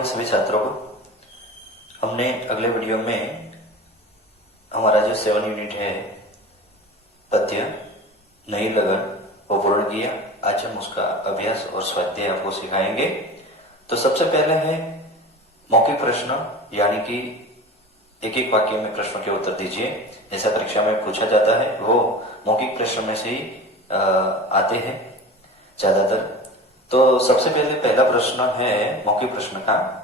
Morning सभी छात्रों को। हमने अगले वीडियो में हमारा जो 7 यूनिट है पद्य नई लगन वो पूर्ण किया। आज हम उसका अभ्यास और स्वाध्याय आपको सिखाएंगे। तो सबसे पहले है मौखिक प्रश्न, यानी कि एक एक वाक्य में प्रश्नों के उत्तर दीजिए। ऐसा परीक्षा में पूछा जाता है, वो मौखिक प्रश्न में से ही आते हैं ज्यादातर। तो सबसे पहले पहला प्रश्न है मौखिक प्रश्न का,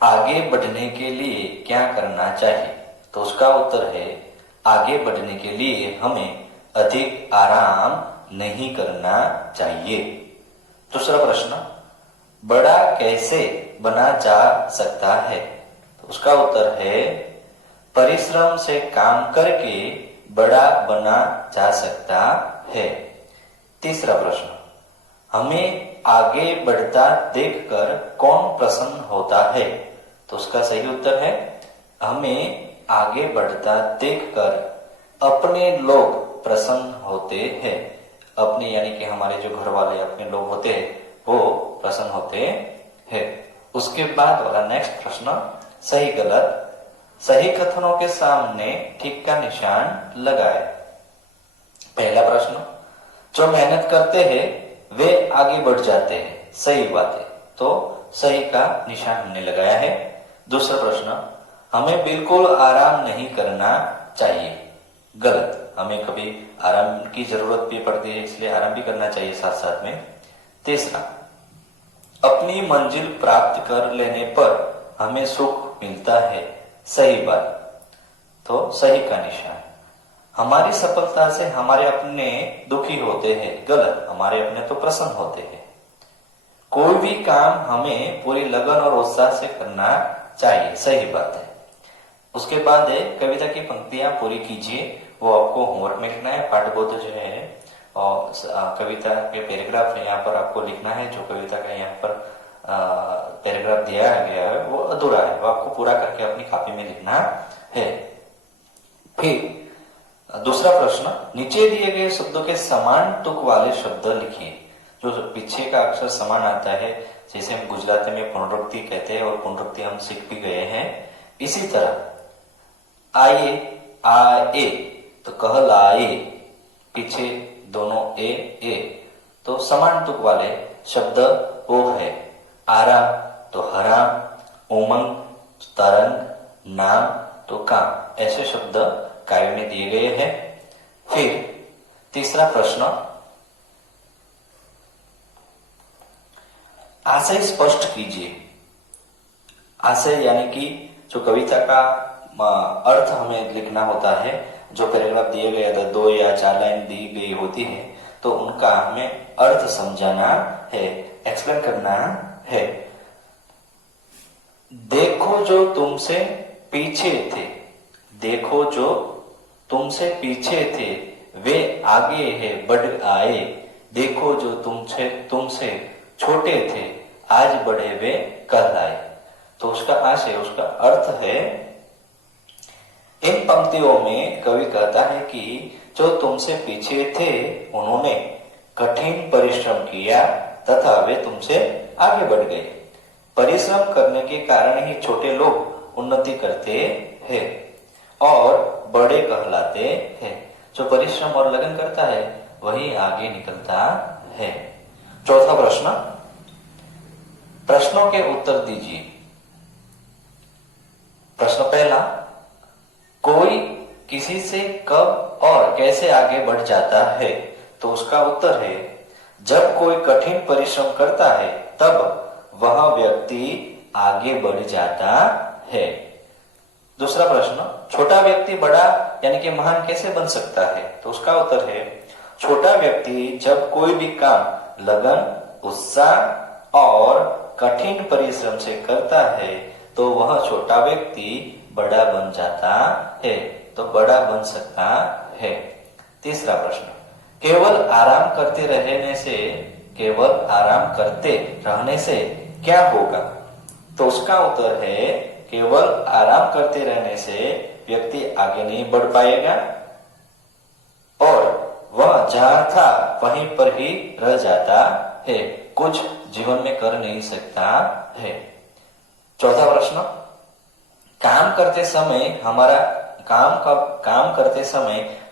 आगे बढ़ने के लिए क्या करना चाहिए? तो उसका उत्तर है, आगे बढ़ने के लिए हमें अधिक आराम नहीं करना चाहिए। दूसरा प्रश्न, बड़ा कैसे बना जा सकता है? तो उसका उत्तर है, परिश्रम से काम करके बड़ा बना जा सकता है। तीसरा प्रश्न, हमें आगे बढ़ता देखकर कौन प्रसन्न होता है? तो उसका सही उत्तर है, हमें आगे बढ़ता देखकर अपने लोग प्रसन्न होते हैं। अपने यानी कि हमारे जो घर वाले अपने लोग होते हैं वो प्रसन्न होते हैं। उसके बाद वाला नेक्स्ट प्रश्न, सही गलत। सही कथनों के सामने ठीक का निशान लगाए। पहला प्रश्न, जो मेहनत करते हैं वे आगे बढ़ जाते हैं, सही बात है, तो सही का निशान हमने लगाया है। दूसरा प्रश्न, हमें बिल्कुल आराम नहीं करना चाहिए, गलत। हमें कभी आराम की जरूरत भी पड़ती है, इसलिए आराम भी करना चाहिए साथ साथ में। तीसरा, अपनी मंजिल प्राप्त कर लेने पर हमें सुख मिलता है, सही बात, तो सही का निशान। हमारी सफलता से हमारे अपने दुखी होते हैं, गलत। हमारे अपने तो प्रसन्न होते हैं। कोई भी काम हमें पूरी लगन और उत्साह से करना चाहिए, सही बात है। उसके बाद है, कविता की पंक्तियां पूरी कीजिए। वो आपको होमवर्क में लिखना है। पाठबोध जो है और कविता के पैराग्राफ है, यहाँ पर आपको लिखना है। जो कविता का यहाँ पर पैराग्राफ दिया गया है वो अधूरा है, वो आपको पूरा करके अपनी कॉपी में लिखना है। फिर दूसरा प्रश्न, नीचे दिए गए शब्दों के समान तुक वाले शब्द लिखिए। जो पीछे का अक्षर समान आता है, जैसे हम गुजराती में पुनरुक्ति कहते हैं और पुनरुक्ति हम सीख भी गए हैं, इसी तरह आए आए तो कहलाए, पीछे दोनों ए, तो समान तुक वाले शब्द वो है आराम तो हराम, उमंग, तरंग, नाम तो काम। ऐसे शब्द काव्य में दिए गए हैं। फिर तीसरा प्रश्न, आशय स्पष्ट कीजिए। आशय यानी कि जो कविता का अर्थ हमें लिखना होता है। जो पैराग्राफ दिए गए थे, 2 या 4 लाइन दी गई होती है, तो उनका हमें अर्थ समझाना है, एक्सप्लेन करना है। देखो जो तुमसे पीछे थे, देखो जो तुमसे पीछे थे वे आगे है बढ़ आए। देखो जो तुमसे छोटे थे आज बड़े वे कहलाए। तो उसका आशय, उसका अर्थ है, इन पंक्तियों में कवि कहता है कि जो तुमसे पीछे थे उन्होंने कठिन परिश्रम किया तथा वे तुमसे आगे बढ़ गए। परिश्रम करने के कारण ही छोटे लोग उन्नति करते हैं और बड़े कहलाते हैं। जो परिश्रम और लगन करता है वही आगे निकलता है। चौथा प्रश्न, प्रश्नों के उत्तर दीजिए। प्रश्न पहला, कोई किसी से कब और कैसे आगे बढ़ जाता है? तो उसका उत्तर है, जब कोई कठिन परिश्रम करता है तब वह व्यक्ति आगे बढ़ जाता है। दूसरा प्रश्न, छोटा व्यक्ति बड़ा यानी कि महान कैसे बन सकता है? तो उसका उत्तर है, छोटा व्यक्ति जब कोई भी काम लगन, उत्साह और कठिन परिश्रम से करता है तो वह छोटा व्यक्ति बड़ा बन जाता है, तो बड़ा बन सकता है। तीसरा प्रश्न, केवल आराम करते रहने से क्या होगा? तो उसका उत्तर है, केवल आराम करते रहने से व्यक्ति आगे नहीं बढ़ पाएगा और वह जहां था वहीं पर ही रह जाता है, कुछ जीवन में कर नहीं सकता है। चौथा प्रश्न, काम करते समय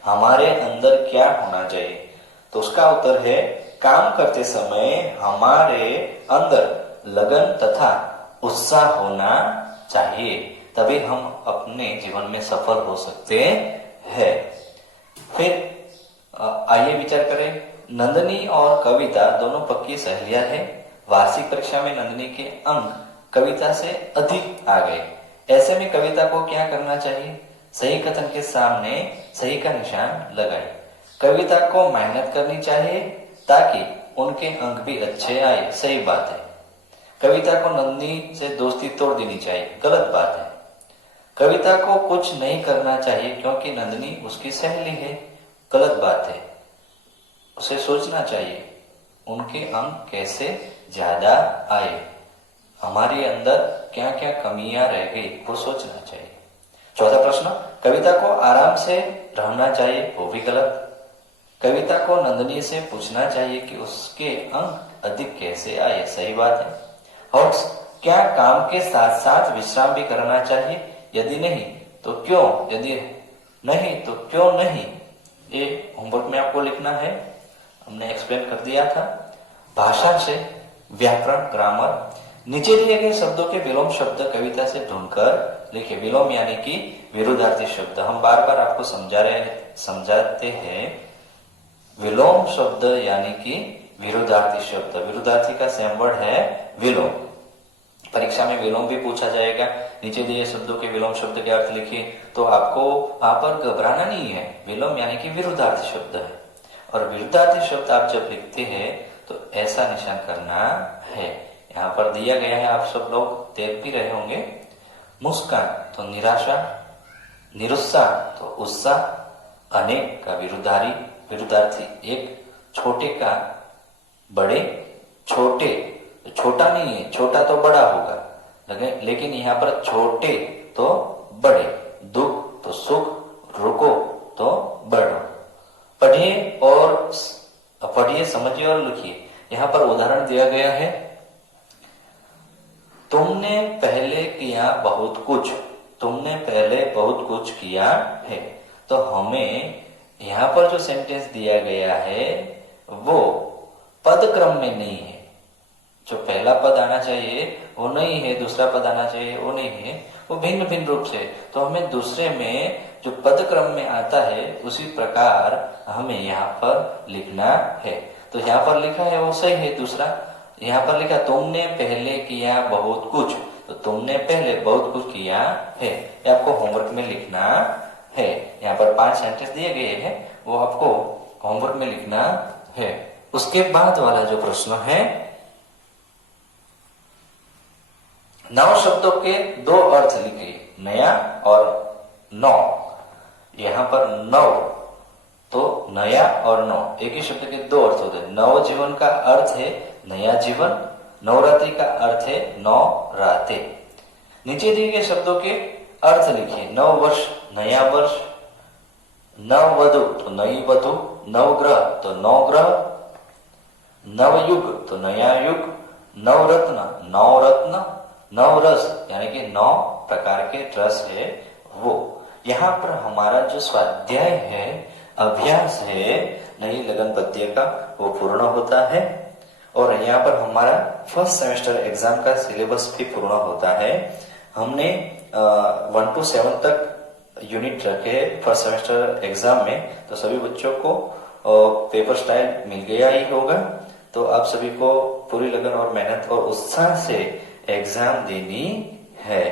हमारे अंदर क्या होना चाहिए? तो उसका उत्तर है, काम करते समय हमारे अंदर लगन तथा उत्साह होना चाहिए, तभी हम अपने जीवन में सफल हो सकते हैं। फिर आइए विचार करें, नंदनी और कविता दोनों पक्की सहेलियां हैं। वार्षिक परीक्षा में नंदनी के अंक कविता से अधिक आ गए। ऐसे में कविता को क्या करना चाहिए? सही कथन के सामने सही का निशान लगाए। कविता को मेहनत करनी चाहिए ताकि उनके अंक भी अच्छे आए, सही बात है। कविता को नंदनी से दोस्ती तोड़ देनी चाहिए, गलत बात है। कविता को कुछ नहीं करना चाहिए क्योंकि नंदनी उसकी सहेली है, गलत बात है। उसे सोचना चाहिए उनके अंक कैसे ज्यादा आए, हमारे अंदर क्या क्या कमियां रह गई वो सोचना चाहिए। चौथा प्रश्न, कविता को आराम से रहना चाहिए, वो भी गलत। कविता को नंदनी से पूछना चाहिए कि उसके अंक अधिक कैसे आए, सही बात है। और क्या काम के साथ साथ विश्राम भी करना चाहिए? यदि नहीं तो क्यों? यदि नहीं तो क्यों नहीं? ये होमवर्क में आपको लिखना है, हमने एक्सप्लेन कर दिया था। भाषा से व्याकरण, ग्रामर, नीचे दिए गए शब्दों के विलोम शब्द कविता से ढूंढकर लिखे। विलोम यानी कि विरुद्धार्थी शब्द, हम बार बार आपको समझाते हैं। विलोम शब्द यानी कि विरुद्धार्थी शब्द, विरुद्धार्थी का सेम वर्ड है विलोम। परीक्षा में विलोम भी पूछा जाएगा। नीचे दिए शब्दों के विलोम शब्द के अर्थ लिखिए, तो आपको वहां पर घबराना नहीं है। विलोम यानी कि विरुद्धार्थी शब्द है, और विरुद्धार्थी शब्द आप जब लिखते हैं तो ऐसा निशान करना है। यहाँ पर दिया गया है, आप सब लोग देख भी रहे होंगे। मुस्कान तो निराशा, निरुत्साह तो उत्साह, अनेक का विरुद्धार्थी, एक छोटे का बड़े, छोटे छोटा नहीं है, छोटा तो बड़ा होगा, लेकिन यहाँ पर छोटे तो बड़े, दुख तो सुख, रुको तो बढ़ो। पढ़िए, समझिए और लिखिए। यहाँ पर उदाहरण दिया गया है, तुमने पहले बहुत कुछ किया है। तो हमें यहाँ पर जो सेंटेंस दिया गया है वो पद क्रम में नहीं है। जो पहला पद आना चाहिए वो नहीं है, दूसरा पद आना चाहिए वो नहीं है, वो भिन्न भिन्न रूप से। तो हमें दूसरे में जो पद क्रम में आता है उसी प्रकार हमें यहाँ पर लिखना है। तो यहाँ पर लिखा है वो सही है। दूसरा यहाँ पर लिखा तुमने पहले किया बहुत कुछ, तो तुमने पहले बहुत कुछ किया है, ये आपको होमवर्क में लिखना है। यहाँ पर 5 सेंटेंस दिए गए हैं, वो आपको होमवर्क में लिखना है। उसके बाद वाला जो प्रश्न है, नव शब्दों के 2 अर्थ लिखिए, नया और नौ। यहाँ पर नव तो नया और नौ, एक ही शब्द के 2 अर्थ होते हैं। नव जीवन का अर्थ है नया जीवन, नवरात्रि का अर्थ है 9 रातें। नीचे दिए गए शब्दों के अर्थ लिखिए, नव वर्ष नया वर्ष, नव वधु तो नई वधु, नवग्रह तो 9 ग्रह, नवयुग तो नया युग, नवरत्न 9 रत्न, 9 रस यानी कि 9 प्रकार के रस है वो। यहाँ पर हमारा जो स्वाध्याय है, अभ्यास है नई लगन पद्य का, वो पूर्ण होता है। और यहाँ पर हमारा फर्स्ट सेमेस्टर एग्जाम का सिलेबस भी पूर्ण होता है। हमने 1 to 7 तक यूनिट रखे फर्स्ट सेमेस्टर एग्जाम में, तो सभी बच्चों को पेपर स्टाइल मिल गया ही होगा। तो आप सभी को पूरी लगन और मेहनत और उत्साह से एग्जाम देनी है।